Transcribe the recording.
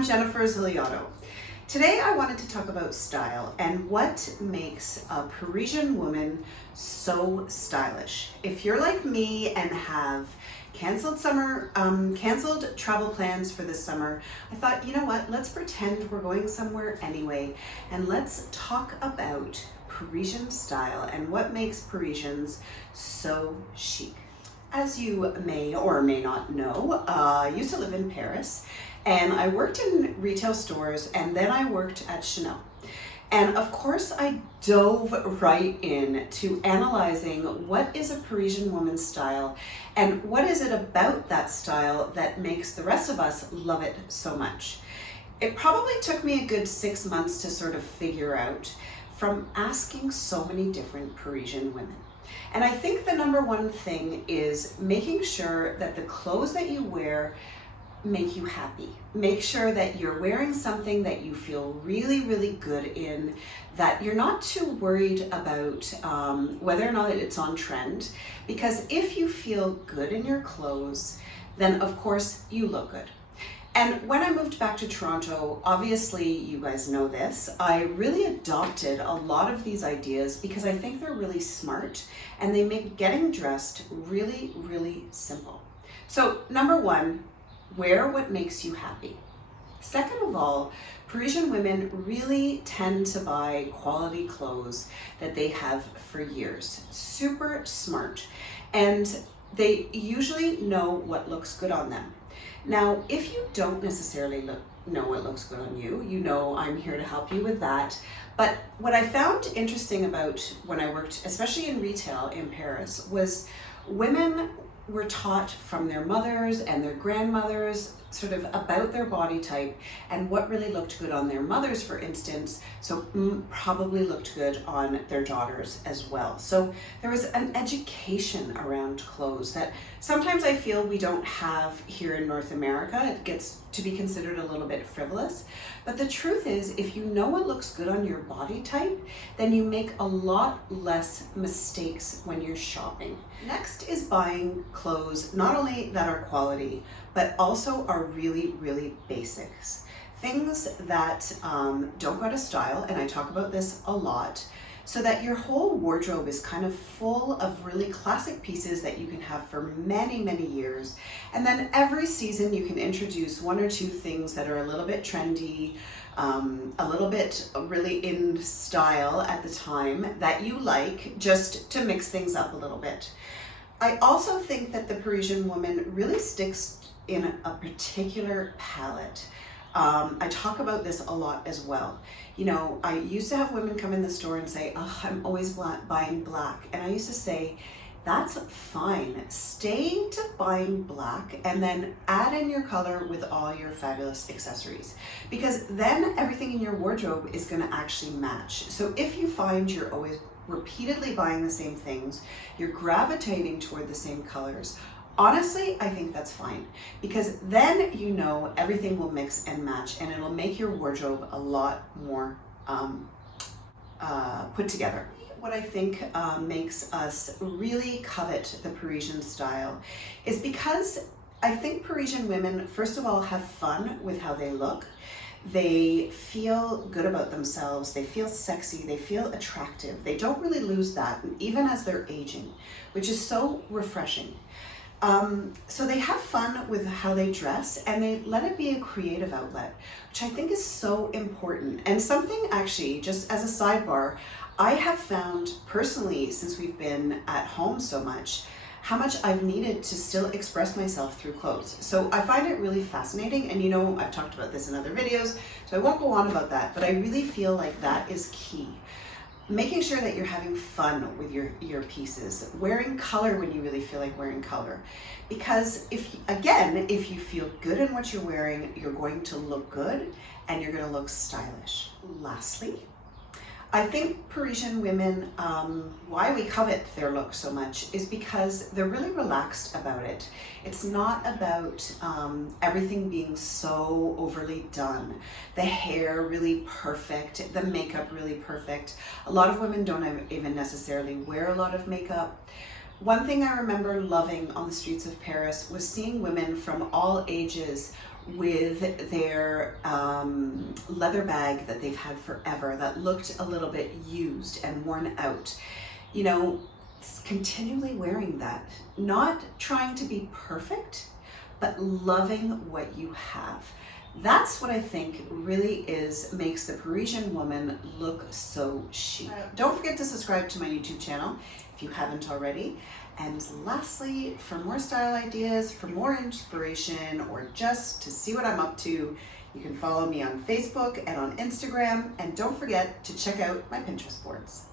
I'm Jennifer Ziliotto. Today I wanted to talk about style and what makes a Parisian woman so stylish. If you're like me and have canceled travel plans for this summer, I thought, you know what, let's pretend we're going somewhere anyway, and let's talk about Parisian style and what makes Parisians so chic. As you may or may not know, I used to live in Paris, and I worked in retail stores, and then I worked at Chanel. And of course, I dove right in to analyzing what is a Parisian woman's style and what is it about that style that makes the rest of us love it so much. It probably took me a good 6 months to sort of figure out from asking so many different Parisian women. And I think the number one thing is making sure that the clothes that you wear make you happy. Make sure that you're wearing something that you feel really, really good in, that you're not too worried about whether or not it's on trend, because if you feel good in your clothes, then of course you look good. And when I moved back to Toronto, obviously you guys know this, I really adopted a lot of these ideas because I think they're really smart and they make getting dressed really, really simple. So number one, wear what makes you happy. Second of all, Parisian women really tend to buy quality clothes that they have for years. Super smart. And they usually know what looks good on them. Now, if you don't necessarily know what looks good on you, you know I'm here to help you with that. But what I found interesting about when I worked, especially in retail in Paris, was women were taught from their mothers and their grandmothers sort of about their body type and what really looked good on their mothers, for instance, so probably looked good on their daughters as well. So there was an education around clothes that sometimes I feel we don't have here in North America. It gets to be considered a little bit frivolous. But the truth is, if you know what looks good on your body type, then you make a lot less mistakes when you're shopping. Next is buying clothes not only that are quality, but also are really, really basics. Things that don't go out of style, and I talk about this a lot, so that your whole wardrobe is kind of full of really classic pieces that you can have for many, many years. And then every season you can introduce one or two things that are a little bit trendy, a little bit really in style at the time that you like, just to mix things up a little bit. I also think that the Parisian woman really sticks in a particular palette. I talk about this a lot as well. You know, I used to have women come in the store and say, oh, I'm always buying black. And I used to say, that's fine. Stay to buying black and then add in your color with all your fabulous accessories. Because then everything in your wardrobe is gonna actually match. So if you find you're always repeatedly buying the same things, you're gravitating toward the same colors, honestly, I think that's fine, because then you know everything will mix and match and it'll make your wardrobe a lot more put together. What I think makes us really covet the Parisian style is because I think Parisian women, first of all, have fun with how they look. They feel good about themselves, they feel sexy, they feel attractive. They don't really lose that, even as they're aging, which is so refreshing. So they have fun with how they dress and they let it be a creative outlet, which I think is so important. And something actually, just as a sidebar, I have found personally, since we've been at home so much, how much I've needed to still express myself through clothes. So I find it really fascinating, and you know, I've talked about this in other videos, so I won't go on about that, but I really feel like that is key. Making sure that you're having fun with your pieces, wearing color when you really feel like wearing color. Because if you feel good in what you're wearing, you're going to look good and you're gonna look stylish. Lastly, I think Parisian women, why we covet their look so much is because they're really relaxed about it. It's not about everything being so overly done. The hair really perfect, the makeup really perfect. A lot of women don't even necessarily wear a lot of makeup. One thing I remember loving on the streets of Paris was seeing women from all ages with their leather bag that they've had forever that looked a little bit used and worn out. You know, continually wearing that, not trying to be perfect, but loving what you have. That's what I think really makes the Parisian woman look so chic. Don't forget to subscribe to my YouTube channel if you haven't already. And lastly, for more style ideas, for more inspiration, or just to see what I'm up to, you can follow me on Facebook and on Instagram. And don't forget to check out my Pinterest boards.